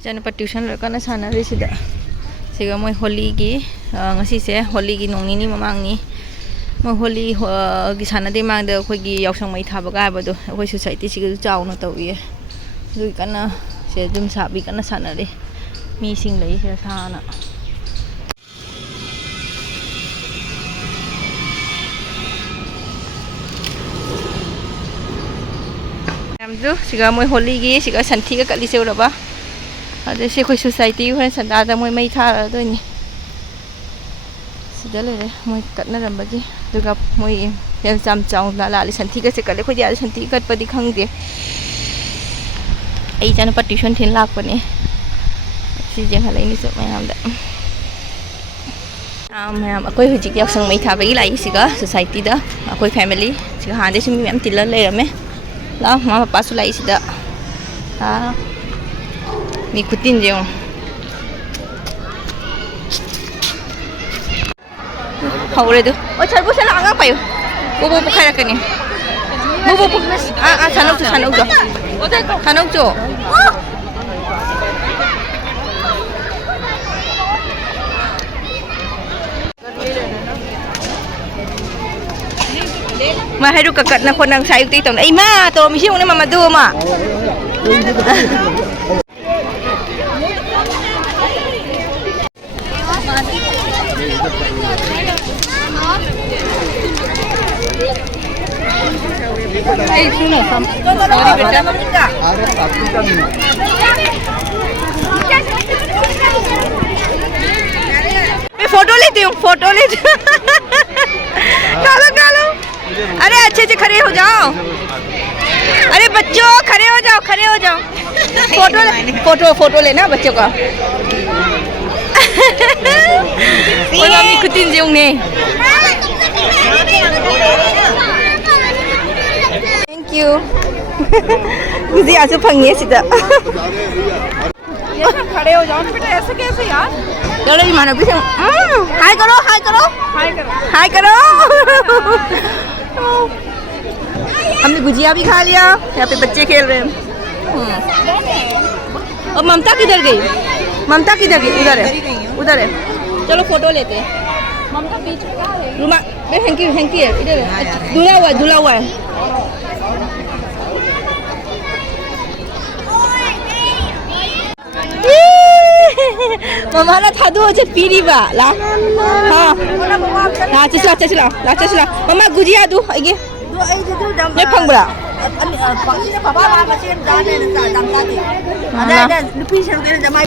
ꯏꯆꯥꯅꯨꯄꯥ tuition ꯂꯣꯏꯔꯀꯥꯟꯗ ꯁꯥꯟꯅꯔꯤꯁꯤꯗ ꯁꯤꯒ ꯃꯣꯏ ꯍꯣꯂꯤꯒꯤ ꯉꯁꯤꯁꯦ ꯍꯣꯂꯤꯒꯤ ꯅꯣꯡ ꯅꯤꯅꯤ ꯃꯃꯥꯡꯅꯤ ꯃꯣꯏ ꯍꯣꯂꯤꯒꯤ ꯁꯥꯟꯅꯗꯦ ꯃꯥꯡꯗ ꯑꯩꯈꯣꯏꯒꯤ ꯌꯥꯎꯁꯪ ꯃꯩ ꯊꯥꯕꯒ ꯍꯥꯏꯕꯗꯣ ꯑꯩꯈꯣꯏ ꯁꯣꯁꯥꯏꯇꯤꯁꯤꯒꯁꯨ ꯆꯥꯎꯅ ꯇꯧꯏꯌꯦ ꯑꯗꯨꯒꯤ ꯀꯟꯅ ꯁꯦ ꯑꯗꯨꯝ ꯁꯥꯕꯤ ꯀꯟꯅ ꯁꯥꯟꯅꯔꯤ ꯃꯤꯁꯤꯡ ꯂꯩꯁꯦ ꯁꯥꯅ ꯃꯌꯥꯝꯁꯨ ꯁꯤꯒ ꯃꯣꯏ ꯍꯣꯂꯤꯒꯤ ꯁꯤꯒ ꯁꯟꯊꯤꯒ ꯀꯠꯂꯤꯁꯦ ꯎꯔꯕ ꯑꯗꯩ ꯁꯤ ꯑꯩꯈꯣꯏ ꯁꯣꯁꯥꯏꯇꯤꯒꯤ ꯍꯣꯔꯦꯟ ꯁꯟꯗꯥꯗ ꯃꯣꯏ ꯃꯩ ꯊꯥꯔꯗꯣꯏꯅꯤ ꯁꯤꯗ ꯂꯩꯔꯦ ꯃꯣꯏ ꯀꯠꯅꯔꯝꯕꯒꯤ ꯑꯗꯨꯒ ꯃꯣꯏ ꯌꯥꯝ ꯆꯥꯎꯅ ꯂꯥꯜꯂꯤ ꯁꯟꯊꯤꯒꯁꯦ ꯀꯠꯂꯦ ꯑꯩꯈꯣꯏꯗꯤ ꯑꯥꯗ ꯁꯟꯊꯤ ꯀꯠꯄꯗꯤ ꯈꯪꯗꯦ ꯑꯩ ꯏꯆꯥꯅꯨꯄꯥ ꯇ꯭ꯌꯨꯁꯟ ꯊꯤꯟ ꯂꯥꯛꯄꯅꯦ ꯁꯤ ꯌꯦꯡꯍꯜꯂꯛꯏꯅꯤꯁꯨ ꯃꯌꯥꯝꯗ ꯃꯌꯥꯝ ꯑꯩꯈꯣꯏ ꯍꯧꯖꯤꯛ ꯌꯥꯎꯁꯪ ꯃꯩ ꯊꯥꯕꯒꯤ ꯂꯥꯛꯏꯁꯤꯒ ꯁꯣꯁꯥꯏꯇꯤꯗ ꯑꯩꯈꯣꯏ ꯐꯦꯃꯤꯂꯤ ꯁꯤꯒ ꯍꯥꯟꯅꯗꯩꯁꯨ ꯃꯤ ꯃꯌꯥꯝ ꯇꯤꯜꯂ ꯂꯩꯔꯝꯃꯦ ꯂꯥꯛꯑꯣ ꯃꯃꯥ ꯃꯄꯥꯁꯨ ꯂꯥꯛꯏꯁꯤꯗ ꯃꯤ ꯈꯨꯇꯤꯟꯁꯦ ꯌꯦꯡꯉꯣ hầu đây tu, ôi trời bố sẽ lạng á phải, bố khai ra cái này, bố sản ốc rồi, mà hay được cật làคนนางใช้ตีtổng ấy mà tôi mới hiểu nên mà đưa mà Hey, सुनो sorry बेटा मैं photo लेती हूँ कालो अरे अच्छे से खड़े हो जाओ अरे बच्चों खड़े हो जाओ फोटो लेना बच्चों का ôi mami kutin jiung ne thank you मुझे आज फंगे सीधा खड़े हो जाओ बेटा ऐसे कैसे यार चलो जी मानो पीछे हाय करो हमने गुजिया भी खा लिया यहाँ पे बच्चे खेल रहे हैं और ममता किधर गई उधर है चलो फोटो लेते हैं ममता बीच में क्या है रूमा हैंकी है इधर धुला हुआ है मम्मा ना था दो जे पीरी बा ला हाँ चला मम्मा गुजिया दो ये फंगबड़ा पापा मामा से जाने ना दम ता दे अरे नुपी से जमाई